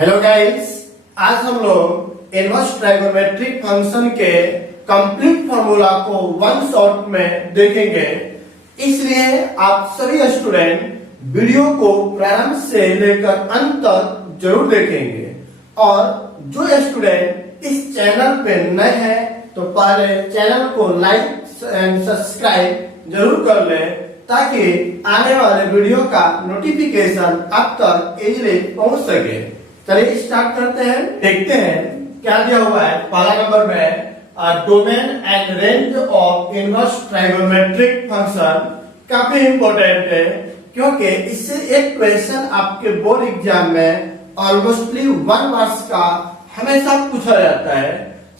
Hello guys, आज हम लोग इनवर्स ट्राइगोनोमेट्रिक फंक्शन के कंप्लीट फॉर्मूला को वन शॉट में देखेंगे। इसलिए आप सभी स्टूडेंट वीडियो को प्रारंभ से लेकर अंत तक जरूर देखेंगे। और जो स्टूडेंट इस चैनल पे नए हैं तो पहले चैनल को लाइक एंड सब्सक्राइब जरूर कर लें, ताकि आने वाले वीडियो का नोटिफिकेशन आप तक इजीली पहुंच सके। चलिए स्टार्ट करते हैं, देखते हैं क्या दिया हुआ है। पहला नंबर में domain and range of inverse trigonometric function काफी इंपॉर्टेंट है, क्योंकि इससे एक क्वेश्चन आपके बोर्ड एग्जाम में ऑलमोस्टली 1 मार्क्स का हमेशा पूछा जाता है।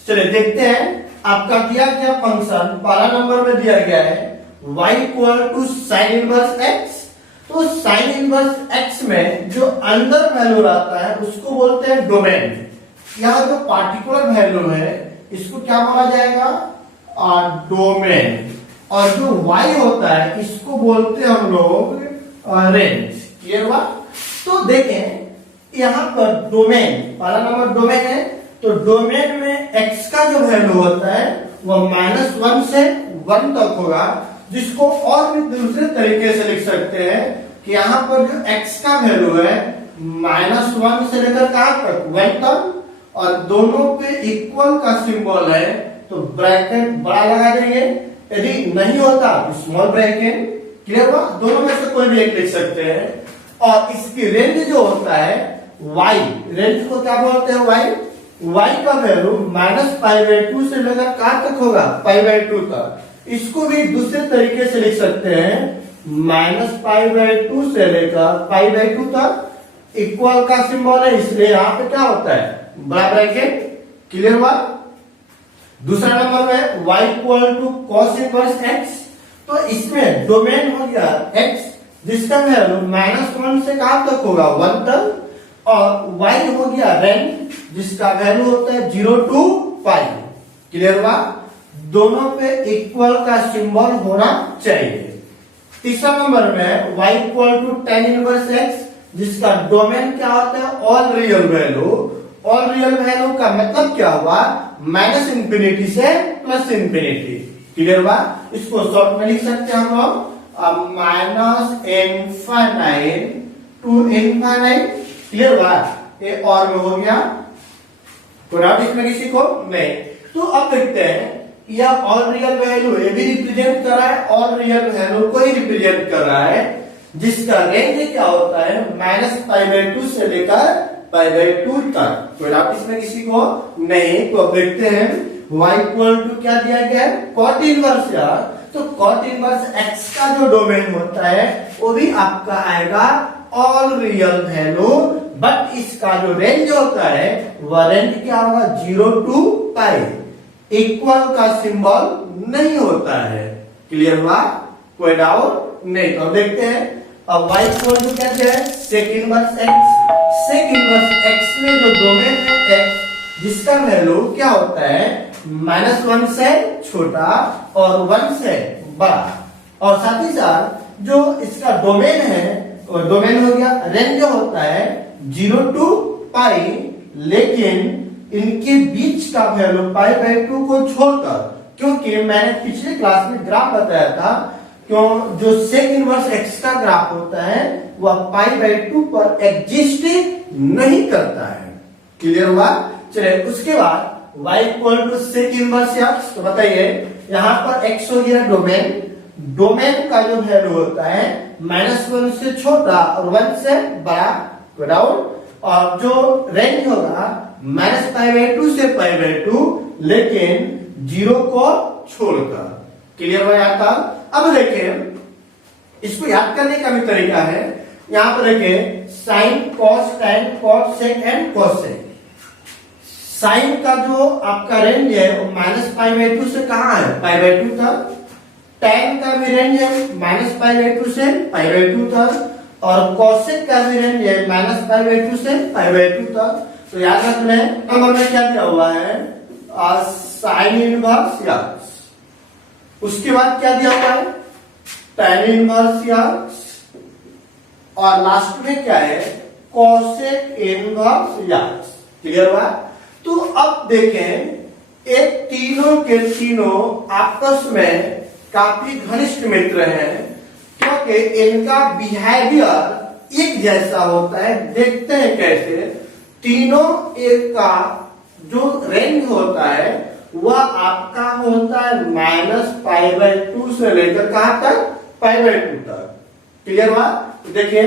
चलिए देखते हैं आपका दिया गया फंक्शन पहला नंबर में दिया गया है y equal to sine inverse x। तो साइन इनवर्स x में जो अंदर वैल्यू आता है उसको बोलते हैं डोमेन। यहाँ जो पार्टिकुलर वैल्यू है इसको क्या बोला जाएगा, डोमेन। और जो y होता है इसको बोलते हैं हम लोग रेंज। क्लियर हुआ? तो देखें यहाँ पर डोमेन, पहला नंबर डोमेन है, तो डोमेन में x का जो वैल्यू होता है वो -1 से 1 तक होगा, जिसको और भी दूसरे तरीके से लिख सकते हैं कि यहाँ पर जो x का वैल्यू है -1 से लेकर कहां तक, 1 तक, और दोनों पे इक्वल का सिंबल है तो ब्रैकेट बड़ा लगा देंगे, यदि नहीं होता तो स्मॉल ब्रैकेट। क्लियर हुआ? दोनों में से कोई भी एक लिख सकते हैं। और इसकी रेंज जो होता है y, रेंज को क्या बोलते हैं, y का वैल्यू -π/2 से लेकर कहां तक होगा, π/2 तक। इसको भी दूसरे तरीके से लिख सकते हैं, -π/2 से लेकर π/2 तक, इक्वल का सिंबल है इसलिए यहाँ पे क्या होता है, बड़ा ब्रैकेट। क्लियर हुआ? दूसरा नंबर में y equal to cos inverse x। तो इसमें डोमेन हो गया x, जिसका वैल्यू -1 से कहां तक होगा, 1 तक, और y हो गया रेंज, जिसका वैल्यू होता है 0 to π। क्लियर हुआ? दोनों पे इक्वल का सिंबल होना चाहिए। तीसरा नंबर में y equal to tan inverse x, जिसका डोमेन क्या होता है, all real value. All real value का मतलब क्या हुआ, -∞ से +∞। क्लियर हुआ? इसको शॉर्ट में लिख सकते हैं हम लोग -∞ to ∞। क्लियर हुआ? ये और में हो गया, कोई डाउट इसमें किसी को नहीं? तो अब देखते हैं यह ऑल रियल वैल्यू ये भी रिप्रेजेंट कर रहा है, ऑल रियल वैल्यू को ही रिप्रेजेंट कर रहा है, जिसका रेंज क्या होता है, -π/2 से लेकर π/2 तक। कोई डाउट इसमें किसी को नहीं? तो अब देखते हैं y इक्वल टू क्या दिया गया है, cot इनवर्स। यार तो cot इनवर्स x का जो डोमेन होता है वो भी आपका आएगा ऑल रियल वैल्यू, बट इसका जो रेंज होता है वह रेंज क्या होगा, 0 to π। इक्वल का सिंबल नहीं होता है। क्लियर हुआ? कोई डाउट नहीं? तो देखते हैं अब y इक्वल टू क्या है, sec inverse x। Sec inverse x में जो डोमेन है x, जिसका वैल्यू क्या होता है, -1 से छोटा और 1 से बड़ा। और साथ ही साथ जो इसका डोमेन है, डोमेन हो गया, रेंज जो होता है 0 to π, लेकिन इनके बीच का वैल्यू π/2 को छोड़कर, क्योंकि मैंने पिछले क्लास में ग्राफ बताया था, क्यों जो सेक इनवर्स x का ग्राफ होता है वह π/2 पर एग्जिस्ट नहीं करता है। क्लियर हुआ? चलिए उसके बाद y equal to sec inverse x। तो बताइए यहाँ पर x हो गया डोमेन, डोमेन का जो वैल्यू होता है -1 से छोटा और 1 से बड़ा। डाउट? और जो रेंज होगा -π/2 से π/2, लेकिन 0 को छोड़कर। क्लियर हो जाता? अब देखिए इसको याद करने का भी तरीका है। यहाँ पर देखिए sine, cos, tan, cot, sec and cosec. Sine का जो आपका रेंज है वो -π/2 से कहां है, π/2 तक। टैन का भी रेंज है -π/2 से π/2 तक, और कोसेक का भी रेंज है -π/2 से π/2 तक। तो याद रख लें नंबर में क्या दिया हुआ है, साइन इनवर्स x। उसके बाद क्या दिया हुआ है, tan इनवर्स x, और लास्ट में क्या है, कोसेक इनवर्स एक्स। क्लियर हुआ? तो अब देखें ये तीनों के तीनों आपस में काफी घनिष्ठ मित्र हैं, क्योंकि इनका बिहेवियर एक जैसा होता है। देखते हैं कैसे। तीनों एक का जो रेंज होता है वह आपका होता है -π/2 से लेकर कहां तक? π/2 तक। क्लियर हुआ? तो देखिए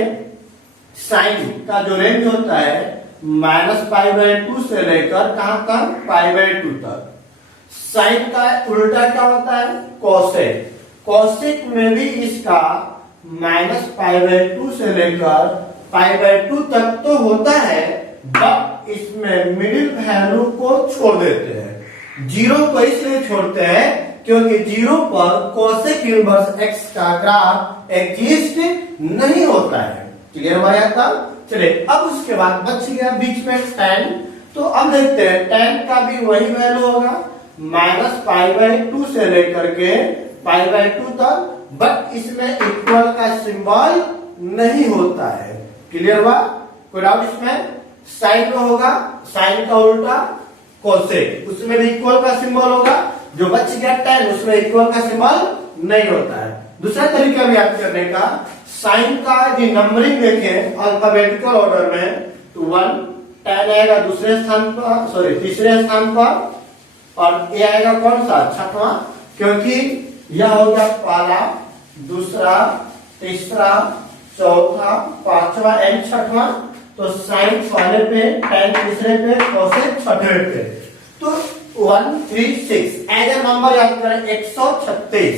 साइन का जो रेंज होता है -π/2 से लेकर कहां तक? π/2 तक। साइन का उल्टा क्या होता है? कोसेक। कोसेक में भी इसका -π/2 से लेकर π/2 तक तो होता है, बट इसमें मिडिल वैल्यू को छोड़ देते हैं। जीरो को इसलिए छोड़ते हैं क्योंकि जीरो पर कोसेक इनवर्स एक्स का ग्राफ एग्जिस्ट नहीं होता है। क्लियर हुआ यहाँ तक? चलिए अब उसके बाद बच गया बीच में tan। तो अब देखते हैं tan का भी वही वैल्यू होगा -π/2 से लेकर के π/2 तक, बट इसमें इक्वल का सिंबल नहीं होता है। क्लियर हुआ? कोई डाउट इसमें? साइन में होगा साइन का उल्टा कोसेक, उसमें भी इक्वल का सिंबल होगा। जो बच गया tan उसमें इक्वल का सिंबल नहीं होता है। दूसरा तरीका भी याद करने का, साइन का जो नंबरिंग देखें अल्फाबेटिकल ऑर्डर में तो 1 tan आएगा दूसरे स्थान पर, सॉरी तीसरे स्थान पर, और ये आएगा कौन सा? छठवां, क्योंकि यह हो गया पहला, दूसरा, तीसरा, चौथा, पांचवा एंड छठवां। तो साइन पहले पे, tan तीसरे पे, कोसेक छठे पे। तो 1 3 6 एज नंबर याद करें 136।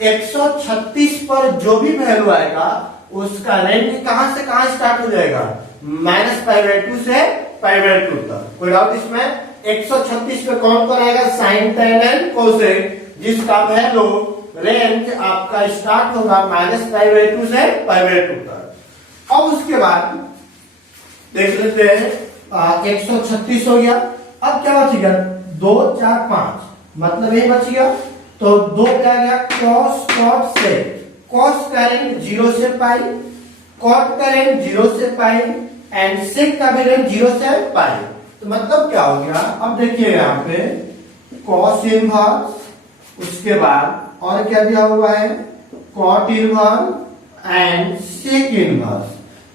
136 पर जो भी वैल्यू आएगा उसका रेंज कहां से कहां स्टार्ट हो जाएगा? -π/2 से π/2 तक। कोई डाउट इसमें? 136 पे कौन कौन आएगा? साइन, tan एंड कोसेक, जिसका वैल्यू रेंज आपका स्टार्ट होगा -π/2 से π/2 तक। अब उसके बाद देख लेते हैं 136 हो गया। अब क्या बच गया? 2 4 5, मतलब ये बच गया। तो 2 पे आ गया cos cot sec। cos का रेंज 0 से पाई, cot का रेंज 0 से पाई, एंड sec का भी रेंज 0 से पाई। तो मतलब क्या हो गया? अब देखिए यहाँ पे cos इनवर्स, उसके बाद और क्या दिया हुआ है? cot inverse and sec inverse.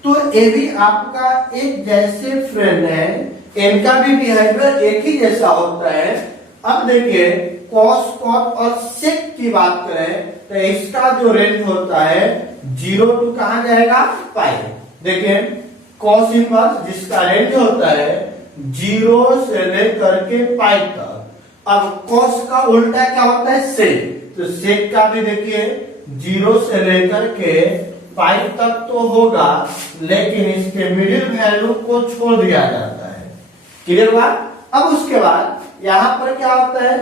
तो ये भी आपका एक जैसे फ्रेंड है, इनका भी बिहेवियर एक ही जैसा होता है। अब देखिए cos cot और sec की बात करें तो इसका जो रेंज होता है 0 टू कहां जाएगा? पाई। देखिए cos इनवर्स जिसका रेंज होता है 0 से लेकर के पाई तक। अब cos का उल्टा क्या होता है? sec। तो sec का भी देखिए 0 से लेकर के पाई तक तो होगा, लेकिन इसके मिडिल वैल्यू को छोड़ दिया जाता है। क्लियर हुआ? अब उसके बाद यहाँ पर क्या होता है?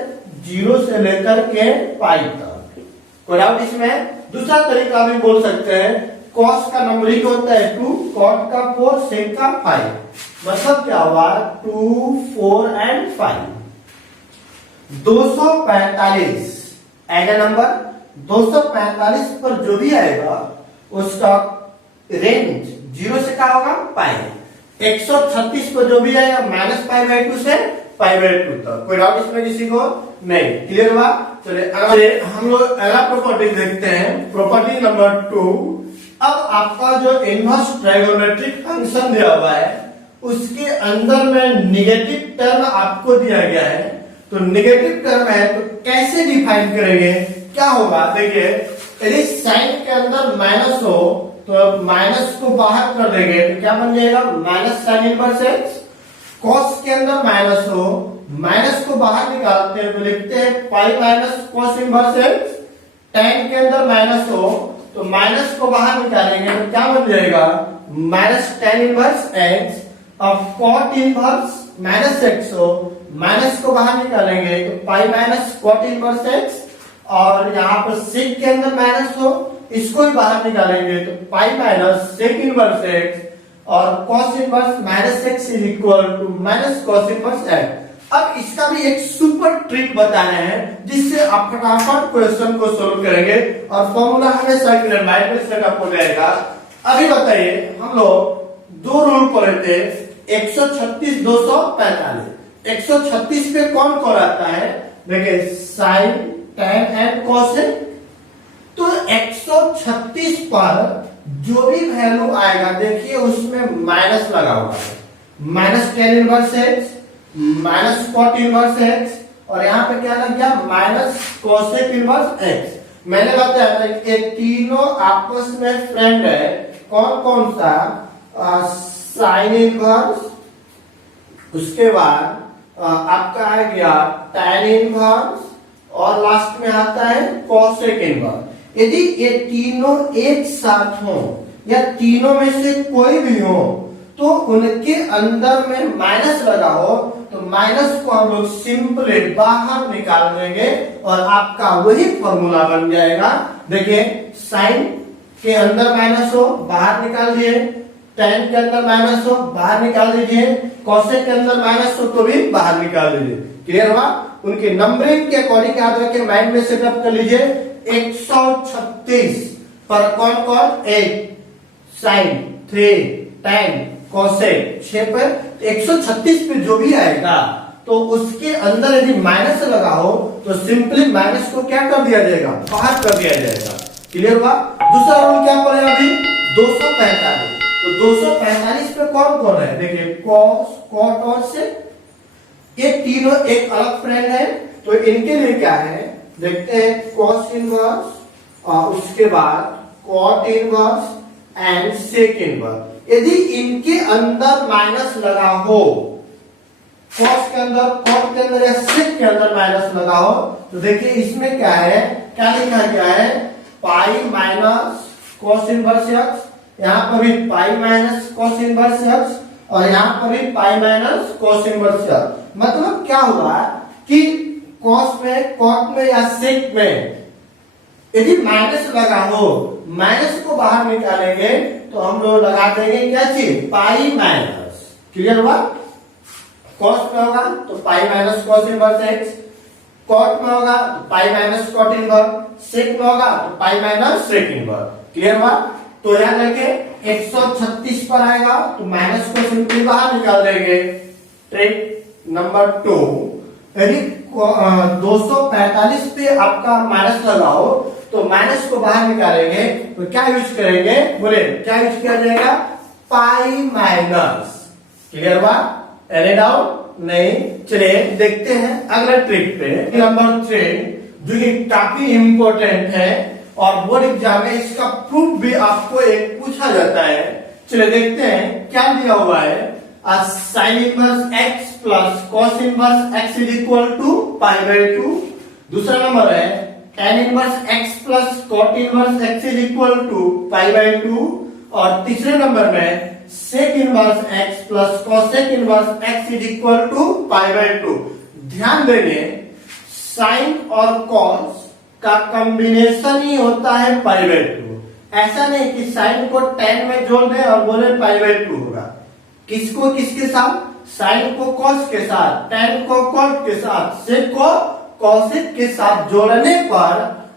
0 से लेकर के पाई तक। कोई डाउट इसमें? दूसरा तरीका भी बोल सकते हैं, cos का नंबरिंग होता है 2, cot का 4, sec का 5। मतलब क्या हुआ? 2 4 एंड 5। 245 एज नंबर 245 पर जो भी आएगा उसका रेंज 0 से क्या होगा? पाई। 136 पर जो भी आएगा -π/2 से π/2 तक। कोई डाउट इसमें किसी को? नहीं। क्लियर हुआ? चलिए हम लोग अगला प्रॉपर्टी देखते हैं, प्रॉपर्टी नंबर 2। अब आपका जो इनवर्स ट्रायगोनोमेट्रिक फंक्शन दिया हुआ है उसके अंदर में निगेटिव टर्म आपको दिया गया है। तो निगेटिव टर्म है तो कैसे डिफाइन करेंगे? क्या होगा? देखिए यदि साइन के अंदर माइनस हो तो माइनस को बाहर कर देंगे तो क्या बन जाएगा? -sin inverse x। cos के अंदर माइनस हो, माइनस को बाहर निकालते हैं तो लिखते हैं π cos इनवर्स x। tan के अंदर माइनस हो तो माइनस को बाहर निकालेंगे तो क्या बन जाएगा? -tan inverse x। अब cot इनवर्स -x हो, माइनस को बाहर निकालेंगे तो π cot इनवर्स x। और यहाँ पर sec के अंदर माइनस हो, इसको भी बाहर निकालेंगे तो π sec इनवर्स x। और cos inverse -x is equal to -cos inverse x। अब इसका भी एक सुपर ट्रिक बता रहे हैं जिससे आप फटाफट क्वेश्चन को सोल्व करेंगे और फॉर्मूला हमेशा के लिए माइंड में सेटअप हो जाएगा। अभी बताइए हम लोग दो रूल पढ़े थे, 136 245। 136 पे कौन कौन आता है? देखिए साइन, tan एंड कोसेक। तो 136 पर जो भी वैल्यू आएगा देखिए उसमें माइनस लगा हुआ है, minus tan inverse x, minus cot inverse x, और यहाँ पे क्या लग गया? Minus cosec inverse x. मैंने बताया था ये तीनों आपस में फ्रेंड है। कौन कौन सा? साइन इनवर्स, उसके बाद आपका आ गया tan इनवर्स, और लास्ट में आता है कोसेक इनवर्स। यदि ये तीनों एक साथ हो या तीनों में से कोई भी हो तो उनके अंदर में माइनस लगा हो तो माइनस को हम लोग सिंपली बाहर निकाल देंगे और आपका वही फॉर्मूला बन जाएगा। देखिए साइन के अंदर माइनस हो, बाहर निकाल दिए, tan के अंदर माइनस हो, बाहर निकाल दीजिए, कोसेक के अंदर माइनस हो तो भी बाहर निकाल दीजिए। क्लियर हुआ? उनके नंबरिंग के अकॉर्डिंग याद रखे, माइंड में सेटअप कर लीजिए। 136 पर कौन कौन? 8 साइन, 3 tan, कोसेक, 6 पर 136 पे जो भी आएगा तो उसके अंदर यदि माइनस लगा हो तो सिंपली माइनस को क्या कर दिया जाएगा? बाहर कर दिया जाएगा। क्लियर हुआ? दूसरा रूल क्या पड़ेगा अभी? 245। तो 245 पे कौन कौन है? देखिए कॉस, कॉट और सेक, ये तीनों एक अलग फ्रेंड है। तो इनके लिए क्या है देखते हैं, कॉस इनवर्स और उसके बाद cot inverse and sec inverse. यदि इनके अंदर माइनस लगा हो, कॉस के अंदर, कॉट के अंदर या सेक के अंदर माइनस लगा हो तो देखिए इसमें क्या है, क्या लिखा गया है? पाई माइनस कॉस इनवर्स एक्स, यहाँ पर भी पाई माइनस कॉस इनवर्स एक्स, और यहाँ पर भी पाई माइनस कॉस इनवर्स एक्स। मतलब क्या हुआ कि कॉस में, कॉट में या सेक में यदि माइनस लगा हो, माइनस को बाहर निकालेंगे तो हम लोग लगा देंगे क्या चीज? Pi minus. क्लियर हुआ? कॉस में होगा तो pi minus cos inverse x, cot में होगा तो pi minus cot inverse, sec में होगा तो pi minus sec inverse. Clear हुआ? तो याद रखिए 136 पर आएगा तो माइनस को सिंपली बाहर निकाल देंगे। ट्रिक नंबर 2, यदि 245 पे आपका माइनस लगा हो तो माइनस को बाहर निकालेंगे तो क्या यूज करेंगे? बोले क्या यूज किया जाएगा? पाई माइनस। क्लियर हुआ? Any doubt? नहीं? चलिए देखते हैं अगले ट्रिक पे। नंबर 3 जो कि काफी इंपॉर्टेंट है और बोर्ड एग्जाम में इसका प्रूफ भी आपको एक पूछा जाता है। चलिए देखते हैं क्या दिया हुआ है। Sine inverse x plus cos inverse x is equal to pi by 2। दूसरा नंबर है tan inverse x plus cot inverse x is equal to pi by 2। और तीसरे नंबर में sec inverse x plus cosec inverse x is equal to pi by 2। ध्यान देंगे sign और cos का कॉम्बिनेशन ही होता है पाई बाई 2। ऐसा नहीं कि साइन को tan में जोड़ दें और बोले पाई बाई 2 होगा। किसको किसके साथ? साइन को कॉस के साथ, tan को कॉट के साथ, सेक को कोसेक के साथ जोड़ने पर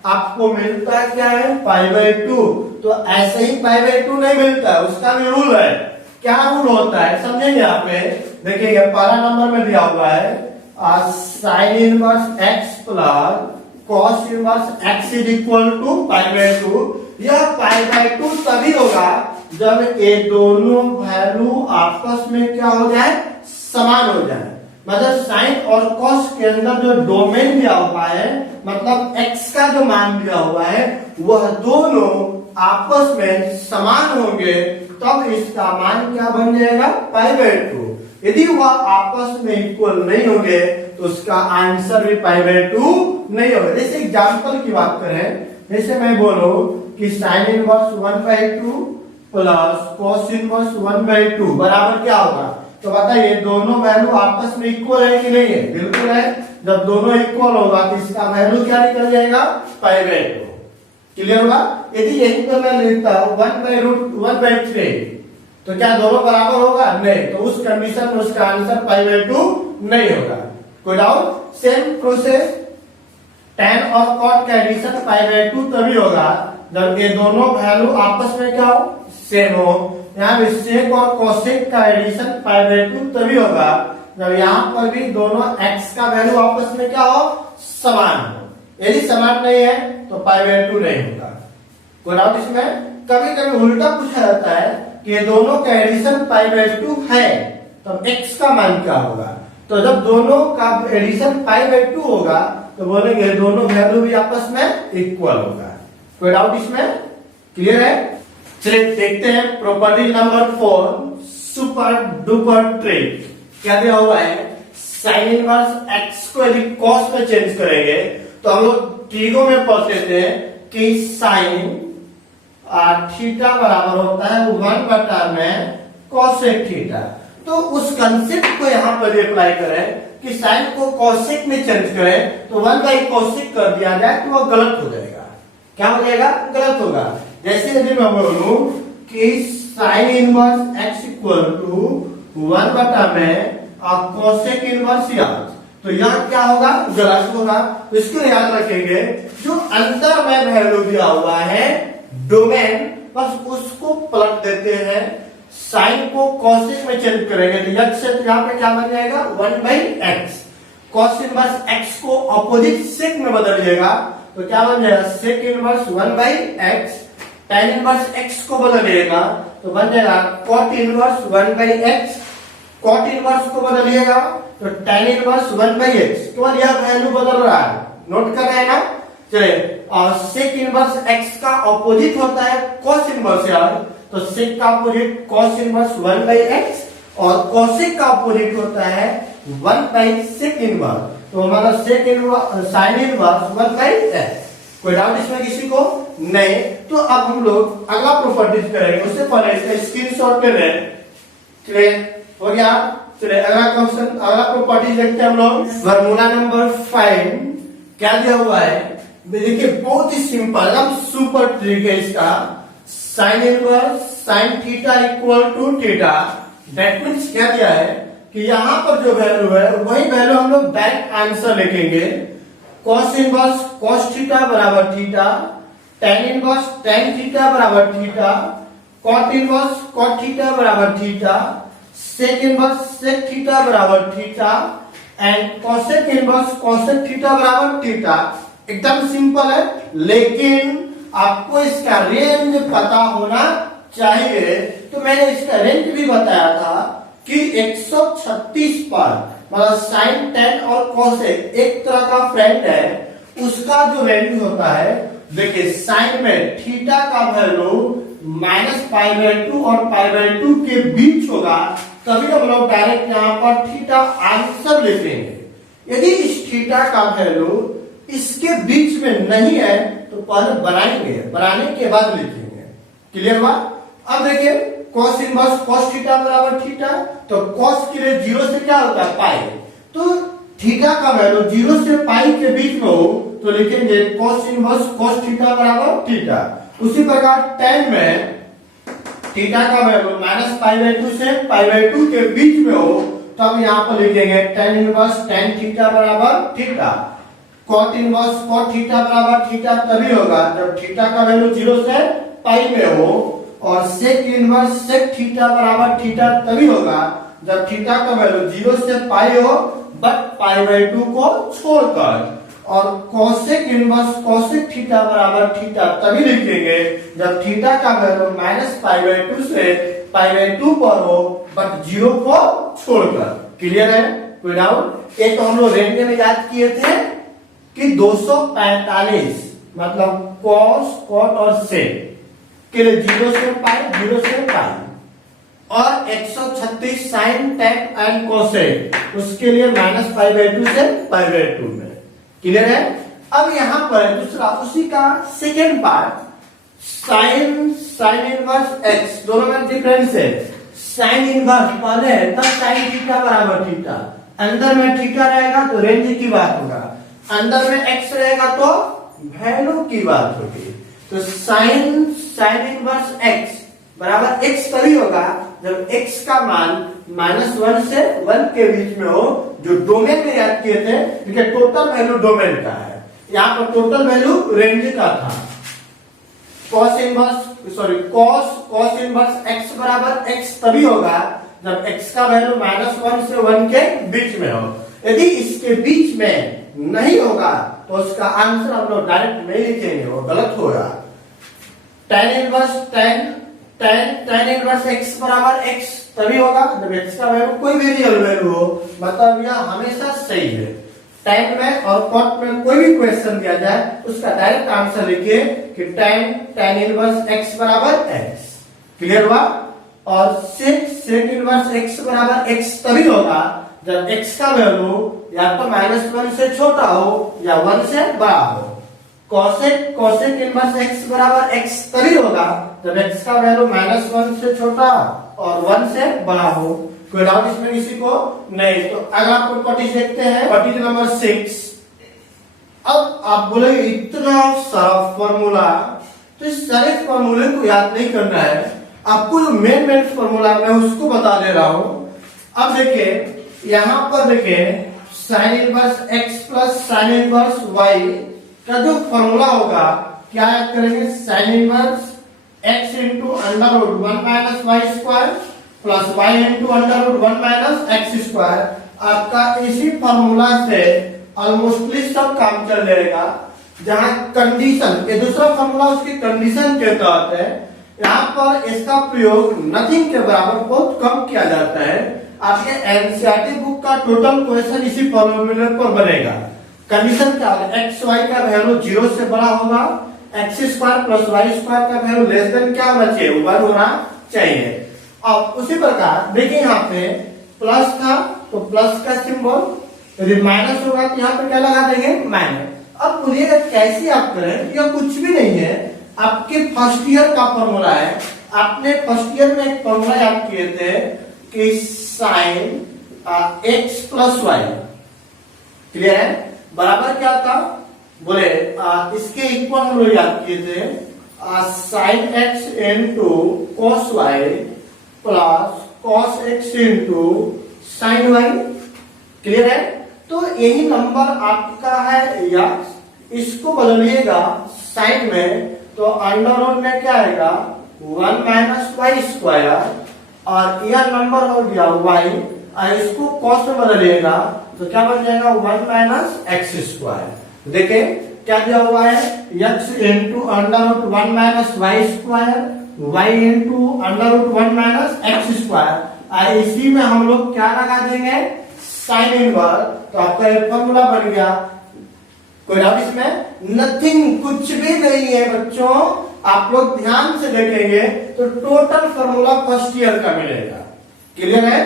आपको मिलता क्या है? पाई बाई 2। तो ऐसे ही पाई बाई 2 नहीं मिलता है, उसका भी रूल है। क्या रूल होता है समझेंगे आप? देखिए पहला नंबर में दिया हुआ है sine inverse x plus cos inverse x is equal to pi by 2। यह पाई बाई 2 तभी होगा जब ये दोनों वैल्यू आपस में क्या हो जाए? समान हो जाए। मतलब साइन और कॉस के अंदर जो डोमेन दिया हुआ है, मतलब x का जो मान दिया हुआ है, वह दोनों आपस में समान होंगे तब इसका मान क्या बन जाएगा? पाई बाई 2। यदि वह आपस में इक्वल नहीं होंगे तो उसका आंसर भी पाई बाई 2 नहीं होगा। जैसे एग्जाम्पल की बात करें, जैसे मैं बोलूं कि sine inverse 1/2 plus cos inverse 1/2 बराबर क्या होगा? तो बताइए दोनों वैल्यू आपस में इक्वल है कि नहीं है? बिल्कुल है। जब दोनों इक्वल होगा तो इसका वैल्यू क्या निकल जाएगा? पाई बाई 2। क्लियर हुआ? यदि यही पर मैं लिखता हूं 1/√1/3 तो क्या दोनों बराबर होगा? नहीं। तो उस कंडीशन में उसका आंसर पाई बाई 2 नहीं होगा। कोई डाउट? सेम प्रोसेस tan और cot का एडिशन पाई बाई 2 तभी होगा जब ये दोनों वैल्यू आपस में क्या हो? सेम हो। यहाँ भी सेक और कोसेक का एडिशन पाई बाई 2 तभी होगा जब यहाँ पर भी दोनों x का वैल्यू आपस में क्या हो, समान हो। यदि समान नहीं है तो पाई बाई 2 नहीं होगा। कोई डाउट इसमें? कभी कभी उल्टा पूछा जाता है कि ये दोनों का एडिशन पाई बाई 2 है तो x का मान क्या होगा। तो जब दोनों का एडिशन पाई बाई 2 होगा तो बोलेंगे दोनों वैल्यू भी आपस में इक्वल होगा। कोई डाउट इसमें? क्लियर है? चलिए देखते हैं property number 4, super duper trick. क्या दिया हुआ है, साइन इनवर्स x को यदि cos में चेंज करेंगे तो हम लोग ट्रिगो में पढ़ते थे कि साइन थीटा बराबर होता है 1 बटा में कोसेक थीटा। तो उस कंसेप्ट को यहाँ पर अप्लाई करें कि साइन को कोसेक में चेंज करें तो 1 बाई कोसेक कर दिया जाए तो वो गलत हो जाएगा। क्या हो जाएगा? गलत होगा। जैसे यदि मैं बोलूं कि sine inverse x equal to 1 बटा में कोसेक इनवर्स याद, तो यहाँ क्या होगा? गलत होगा। तो इसको याद रखेंगे, जो अंदर में वैल्यू दिया हुआ है डोमेन, बस उसको पलट देते हैं। साइन को कोसेक में चेंज करेंगे तो x से यहाँ पे क्या बन जाएगा? 1 बाई एक्स। कॉस इनवर्स x को अपोजिट सेक में बदलिएगा तो क्या बन जाएगा? सेक inverse 1 by x. tan inverse x को बदलिएगा तो बन जाएगा cot inverse 1 by x. cot inverse को बदलिएगा तो tan इनवर्स 1 बाई एक्स। तो यह वैल्यू बदल रहा है, नोट कर रहे हैं ना? चलिए, और सेक इनवर्स x का ऑपोजिट होता है cos इनवर्स यार, तो सेक का opposite cos inverse 1 by x और कोसेक का ऑपोजिट होता है 1 बाई सेक इनवर्स। तो हमारा sec inverse sine inverse 1 by x. कोई डाउट इसमें किसी को? नहीं। तो अब हम लोग अगला प्रॉपर्टीज करेंगे, उससे पहले इसका स्क्रीनशॉट ले लें। क्लियर हो गया? चलिए अगला क्वेश्चन, अगला प्रॉपर्टीज देखते हैं हम लोग। फार्मूला नंबर 5 क्या दिया हुआ है? देखिए बहुत ही सिंपल, एकदम सुपर ट्रिक है इसका। Sine inverse sine theta equal to theta. That means क्या दिया है कि यहाँ पर जो वैल्यू है वही वैल्यू हम लोग डायरेक्ट आंसर लिखेंगे। कॉस इनवर्स कॉस थीटा बराबर theta, tan inverse tan theta बराबर थीटा, कॉट इनवर्स कॉट थीटा बराबर theta, sec inverse sec theta बराबर theta and cosec inverse cosec theta बराबर थीटा। एकदम सिंपल है, लेकिन आपको इसका रेंज पता होना चाहिए। तो मैंने इसका रेंज भी बताया था कि 136 पर, मतलब साइन tan और कोसेक एक तरह का फ्रेंड है, उसका जो रेंज होता है, देखिए साइन में थीटा का वैल्यू -π/2 और π/2 के बीच होगा, तभी हम लोग डायरेक्ट यहाँ पर थीटा आंसर लिखेंगे। यदि इस थीटा का वैल्यू इसके बीच में नहीं है तो पहले बनाएंगे, बनाने के बाद लिखेंगे। क्लियर हुआ? अब देखिए cos इनवर्स cos थीटा बराबर थीटा, तो cos के लिए 0 से क्या होता है? पाई। तो थीटा का वैल्यू 0 से पाई के बीच में हो तो लिखेंगे cos इनवर्स cos थीटा बराबर थीटा। उसी प्रकार tan में थीटा का वैल्यू -π/2 से π/2 के बीच में हो तो हम यहाँ पर लिखेंगे tan इनवर्स tan थीटा बराबर theta. cot inverse cot theta बराबर थीटा तभी होगा जब थीटा का वैल्यू 0 से पाई में हो, और sec इनवर्स sec थीटा बराबर थीटा तभी होगा जब थीटा का वैल्यू 0 से पाई हो बट π/2 को छोड़कर, और cosec इनवर्स cosec थीटा बराबर थीटा तभी लिखेंगे जब थीटा का वैल्यू -π/2 से π/2 पर हो बट 0 को छोड़कर। क्लियर है? कोई डाउट? एक तो हम लोग रेंज में याद किए थे कि 245 मतलब cos cot और sec के लिए 0 से पाई 0 से पाई, और 136 साइन tan एंड कोसेक उसके लिए -π/2 से π/2 में। क्लियर है? अब यहाँ पर दूसरा उसी का second part, sine sine inverse x, दोनों में डिफरेंस है। साइन इनवर्स पहले है तब साइन थीटा बराबर थीटा, अंदर में थीटा रहेगा तो रेंज की बात होगा, अंदर में x रहेगा तो वैल्यू की बात होगी। तो साइन साइन इनवर्स x बराबर x तभी होगा जब x का मान -1 से 1 के बीच में हो, जो डोमेन में याद किए थे, क्योंकि टोटल वैल्यू डोमेन का है, यहाँ पर टोटल वैल्यू रेंज का था। cos inverse cos inverse x बराबर x तभी होगा जब x का वैल्यू -1 से 1 के बीच में हो। यदि इसके बीच में नहीं होगा तो उसका आंसर हम लोग डायरेक्ट नहीं लिखेंगे, वो गलत होगा। tan इनवर्स x बराबर x तभी होगा जब x का वैल्यू कोई भी रियल वैल्यू हो, मतलब यह हमेशा सही है। tan में और cot में कोई भी क्वेश्चन दिया जाए उसका डायरेक्ट आंसर लिखिए कि tan इनवर्स x बराबर x। क्लियर हुआ? और sec इनवर्स x बराबर x तभी होगा जब x का वैल्यू या तो -1 से छोटा हो या 1 से बड़ा हो। cosec इनवर्स x बराबर x तभी होगा जब x का वैल्यू -1 से छोटा और 1 से बड़ा हो। कोई डाउट इसमें किसी को? नहीं। तो अगला प्रॉपर्टी देखते हैं, प्रॉपर्टी नंबर 6। अब आप बोले इतना सारा फॉर्मूला, तो इस सारे फॉर्मूले को याद नहीं करना है, आपको जो मेन फॉर्मूला मैं उसको बता दे रहा हूं। अब देखिए यहां पर देखिए sin inverse x plus sin inverse y का जो फॉर्मूला होगा, क्या याद करेंगे? sin inverse x into under root 1 minus y square plus y into under root 1 minus x square. आपका इसी फॉर्मूला से ऑलमोस्टली सब काम चल जाएगा। जहां कंडीशन, ये दूसरा फॉर्मूला उसकी कंडीशन के तहत है, यहाँ पर इसका प्रयोग नथिंग के बराबर बहुत कम किया जाता है। आपके एनसीईआरटी बुक का टोटल क्वेश्चन इसी फॉर्मूले पर बनेगा। कंडीशन क्या है? एक्स वाई का वैल्यू 0 से बड़ा होगा, x square plus y square का वैल्यू लेस देन क्या होना चाहिए? 1 होना चाहिए। अब उसी प्रकार देखिए यहाँ पे प्लस था तो प्लस का सिंबल, यदि माइनस होगा तो यहाँ पे क्या लगा देंगे? माइनस। अब बोलिएगा कैसे आप करें? यह कुछ भी नहीं है, आपके फर्स्ट ईयर का फॉर्मूला है। आपने फर्स्ट ईयर में एक फॉर्मूला याद किए थे कि sine x plus y, clear है, बराबर क्या था? बोले इसके इक्वल हम लोग याद किए थे sine x into cos y plus cos x into sine y. Clear है? तो यही नंबर आपका है यक्स, इसको बदलिएगा साइन में तो अंडर रूट में क्या आएगा? 1 माइनस वाई स्क्वायर, और यह नंबर हो गया वाई, और इसको कॉस में बदलिएगा तो क्या बन जाएगा? 1 माइनस एक्स स्क्वायर। देखिए क्या दिया हुआ है? x into under root 1 minus y square, y into under root 1 minus x square, और इसी में हम लोग क्या लगा देंगे? Sine inverse. तो आपका एक फॉर्मूला बन गया। कोई डाउट इसमें? नथिंग, कुछ भी नहीं है बच्चों। आप लोग ध्यान से देखेंगे तो टोटल फॉर्मूला फर्स्ट ईयर का मिलेगा। क्लियर है?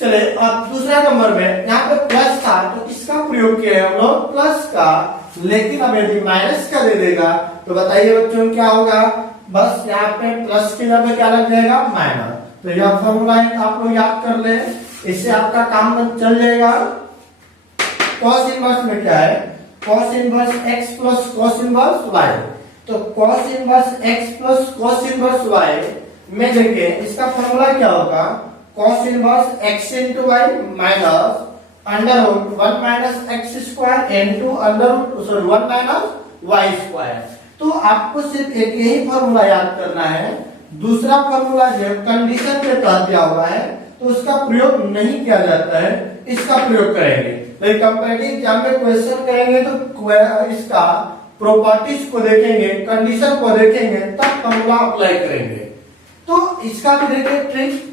चले अब दूसरा नंबर में यहाँ पे प्लस था तो किसका प्रयोग किया है हम लोग? प्लस का। लेकिन अब यदि माइनस का दे देगा तो बताइए बच्चों क्या होगा? बस यहाँ पे प्लस की जगह क्या लग जाएगा? माइनस। तो यह फॉर्मूला आप लोग याद कर ले, इससे आपका काम चल जाएगा। कॉस इनवर्स में क्या है? Cos inverse x plus cos inverse y। तो cos inverse x plus cos inverse y में देखिए इसका फॉर्मूला क्या होगा? Cos inverse x into y minus under root 1 minus x square into under root 1 minus y square. तो आपको सिर्फ एक यही फॉर्मूला याद करना है। दूसरा फॉर्मूला जो कंडीशन के तहत दिया हुआ है तो उसका प्रयोग नहीं किया जाता है, इसका प्रयोग करेंगे। तो कंपैरेटिव एग्जाम में क्वेश्चन करेंगे तो इसका प्रॉपर्टीज को देखेंगे, कंडीशन को देखेंगे, तब फॉर्मूला अप्लाई करेंगे। तो इसका भी देखिए ट्रिक।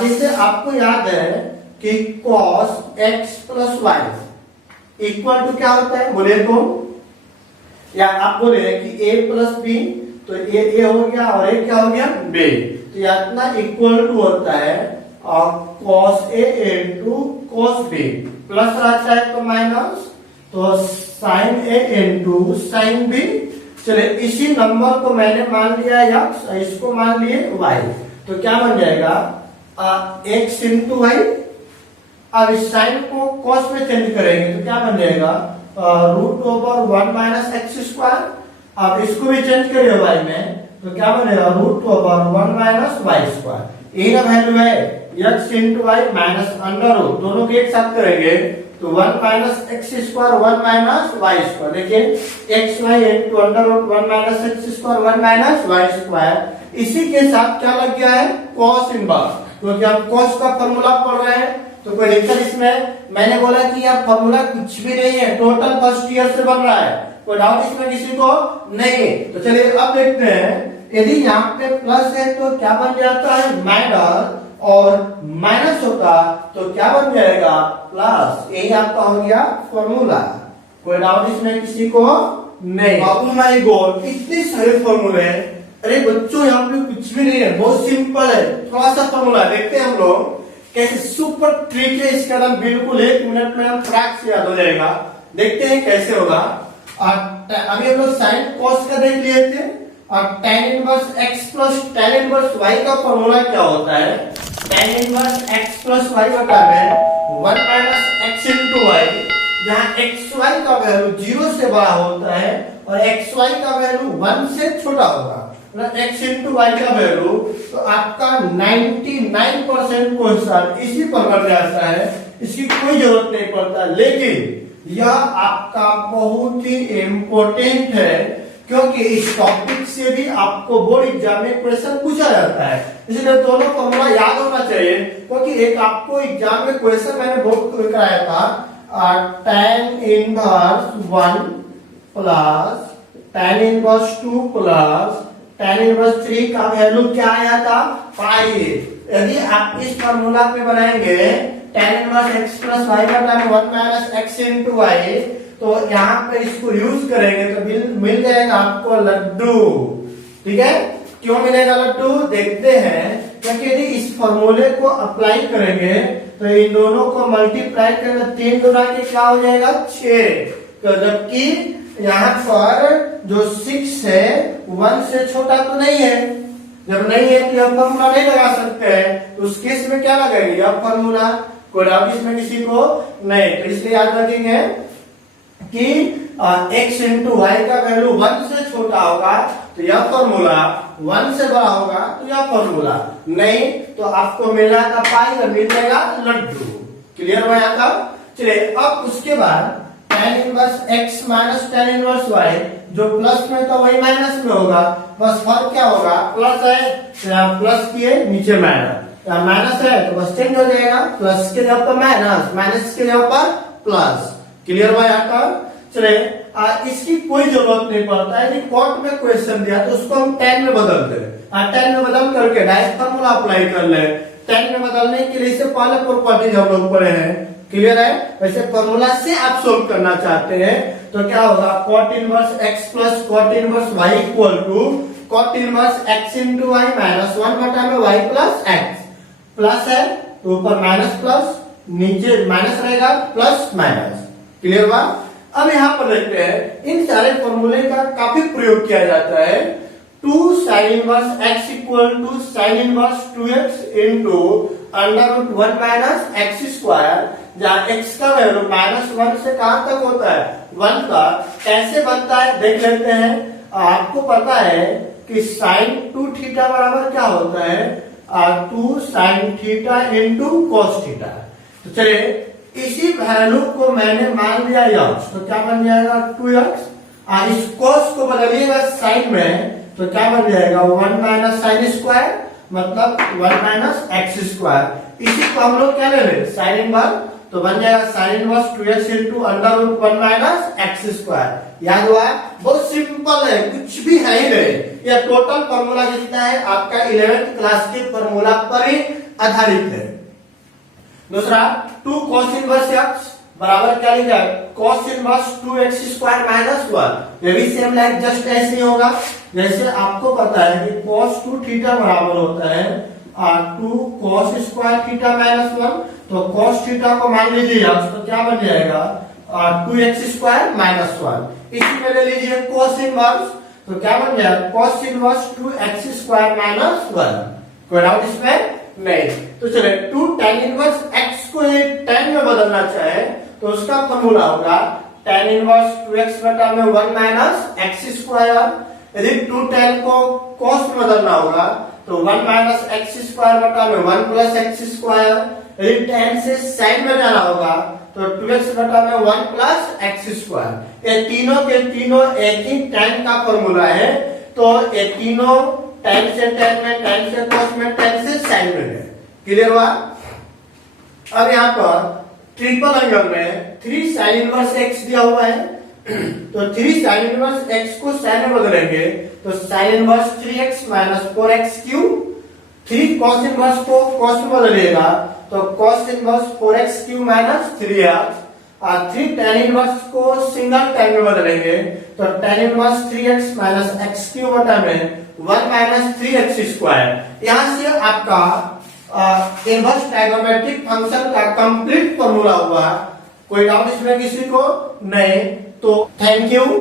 जैसे आपको याद है कि cos x plus y equal to क्या होता है? बोले तो, या आप बोले कि a प्लस बी, तो a हो गया और a क्या हो गया? b। तो इतना इक्वल टू होता है और cos a into cos b, plus रहता है तो माइनस, तो sin a into sin b। चले इसी नंबर को मैंने मान लिया x, इसको मान लिए y, तो क्या बन जाएगा? x into y. अब इस साइन को कॉस में चेंज करेंगे तो क्या बन जाएगा? Root over 1 minus x square. अब इसको भी चेंज करिए वाई में तो क्या बनेगा? Root over 1 minus y square. यही ना वैल्यू है x into y minus under root, दोनों के एक साथ करेंगे तो 1 minus x square 1 minus y square, देखिए x y into under root 1 minus x square 1 minus y square. इसी के साथ क्या लग गया है, कॉस इनवर्स, क्योंकि हम कॉस का फॉर्मूला पढ़ रहे हैं तो कोई दिक्कत इसमें। मैंने बोला कि यह फॉर्मूला कुछ भी नहीं है, टोटल फर्स्ट ईयर से बन रहा है, कोई डाउट इसमें किसी को नहीं। तो चलिए अब देखते हैं, यदि यहाँ पे प्लस है तो क्या बन जाता है माइनस, और माइनस होता तो क्या बन जाएगा प्लस। यही आपका हो गया फॉर्मूला, कोई डाउट इसमें किसी को नहीं। बाबू माय गॉड, इतने सारे फॉर्मूले हैं। अरे बच्चों यहाँ पे कुछ भी नहीं है, बहुत सिंपल है, थोड़ा सा फॉर्मूला देखते हैं हम लोग कैसे सुपर ट्रिक है इसका नाम, बिल्कुल 1 मिनट में हम ट्रैक से याद हो जाएगा। देखते हैं कैसे होगा। अभी हम लोग साइन कॉस का देख लिए थे, और tan inverse x plus tan inverse y का फॉर्मूला क्या होता है, tan inverse x plus y बटा में 1 माइनस x इंटू y, जहाँ xy का वैल्यू 0 से बड़ा होता है और xy का वैल्यू 1 से छोटा होगा, मतलब x इंटू y का वैल्यू, तो आपका 99% क्वेश्चन इसी पर बन जाता है, इसकी कोई जरूरत नहीं पड़ता। लेकिन यह आपका बहुत ही इम्पोर्टेंट है, क्योंकि इस टॉपिक से भी आपको बोर्ड एग्जाम में क्वेश्चन पूछा जाता है, इसलिए दोनों फॉर्मूला याद होना चाहिए। क्योंकि एक आपको एग्जाम में क्वेश्चन मैंने बोर्ड कराया था, tan inverse 1 plus tan inverse 2 plus tan inverse 3 का वैल्यू क्या आया था, पाई। यदि आप इस फॉर्मूला पे बनाएंगे tan inverse x plus y बटा में 1 माइनस x इंटू y, तो यहाँ पे इसको यूज करेंगे तो मिल जाएगा आपको लड्डू। ठीक है, क्यों मिलेगा लड्डू, देखते हैं। क्योंकि यदि इस फॉर्मूले को अप्लाई करेंगे तो इन दोनों को मल्टीप्लाई करेंगे, 3 गुना के क्या हो जाएगा 6, तो जबकि यहाँ पर जो 6 है 1 से छोटा तो नहीं है, जब नहीं है तो यह फॉर्मूला नहीं लगा सकते हैं, तो उस केस में क्या लगेगा यह फॉर्मूला, कोई डाउट इसमें किसी को नहीं। तो इसलिए याद रखेंगे कि x इंटू वाई का वैल्यू 1 से छोटा होगा तो यह फॉर्मूला, 1 से बड़ा होगा तो यह फॉर्मूला, नहीं तो आपको मिला था पाई और मिल जाएगा लड्डू। क्लियर हुआ यहाँ का। चलिए अब उसके बाद tan inverse x minus tan inverse y, जो प्लस में तो वही माइनस में होगा, बस फर्क क्या होगा, प्लस है तो प्लस किए नीचे माइनस, माइनस है तो बस चेंज हो जाएगा, प्लस के जगह पर माइनस, माइनस के जगह पर प्लस। क्लियर हुआ यहाँ का। चलिए इसकी कोई जरूरत नहीं पड़ता है, यदि कॉट में क्वेश्चन दिया तो उसको हम tan में बदल दें, tan में बदल करके डायरेक्ट फॉर्मूला अप्लाई कर ले। tan में बदलने के लिए इससे पहले प्रॉपर्टीज हम लोग पढ़े हैं, क्लियर है। वैसे फॉर्मूला से आप सोल्व करना चाहते हैं तो क्या होगा, cot inverse x plus cot inverse y equal to cot inverse x into y minus 1 बटा में y प्लस x, प्लस है तो ऊपर माइनस प्लस, नीचे माइनस रहेगा प्लस माइनस। क्लियर हुआ। अब यहाँ पर देखते हैं इन सारे फॉर्मूले का काफी प्रयोग किया जाता है। 2 sin inverse x equal to sin inverse 2x into under root 1 minus x square, जहाँ x का वैल्यू -1 से कहां तक होता है 1 का, कैसे बनता है देख लेते हैं। आपको पता है कि sin 2 थीटा बराबर क्या होता है, 2 sin theta into cos theta. तो चलिए इसी वैल्यू को मैंने मान लिया x, तो क्या बन जाएगा 2x, इस cos को बदलिएगा sin में तो क्या बन जाएगा 1 माइनस साइन स्क्वायर, मतलब 1 माइनस एक्स स्क्वायर। इसी को हम लोग क्या ले रहे साइन इनवर्स, तो बन जाएगा sine inverse 2x into under root 1 minus x square. याद हुआ, बहुत सिंपल है, कुछ भी है ही नहीं, यह टोटल फॉर्मूला जितना है आपका 11th क्लास के फॉर्मूला पर ही आधारित है। दूसरा 2 cos इनवर्स x बराबर क्या लिखा है, cos inverse 2x square minus 1। ये भी सेम लाइक जस्ट ऐसे ही होगा, जैसे आपको पता है कि cos 2 थीटा बराबर होता है 2 cos स्क्वायर थीटा माइनस 1, तो cos थीटा को मान लीजिए आप, तो क्या बन जाएगा 2x स्क्वायर माइनस 1। इसी में ले लीजिए cos इनवर्स, तो क्या बन जाएगा cos inverse 2x square minus 1। कोई डाउट इसमें नहीं। तो चलिए 2 tan इनवर्स x को tan में बदलना चाहे तो उसका फॉर्मूला होगा tan इनवर्स 2x बटा में 1 माइनस एक्स स्क्वायर। यदि 2 tan को cos में बदलना होगा तो 1 माइनस एक्स स्क्वायर बटा में 1 प्लस एक्स स्क्वायर। यदि tan से sin में जाना होगा तो 2x बटा में 1 प्लस एक्स स्क्वायर। ये तीनों के तीनों एक ही tan का फॉर्मूला है, तो ये तीनों tan से tan में, tan से cos में, tan से sin में है। क्लियर हुआ? अब यहाँ पर ट्रिपल एंगल में 3 sin इनवर्स x दिया हुआ है, तो 3 sin इनवर्स x को sin में बदलेंगे तो sin inverse 3x minus 4x cube, 3 cos inverse को cos में बदलिएगा तो cos inverse 4x cube minus 3x, और 3 tan इनवर्स को सिंगल tan में बदलेंगे तो tan inverse 3x minus x cube बटा में 1 माइनस 3x स्क्वायर। यहां से आपका इनवर्स ट्रायगोनोमेट्रिक फंक्शन का कंप्लीट फॉर्मूला हुआ। कोई डाउट इसमें किसी को? नहीं। तो थैंक यू।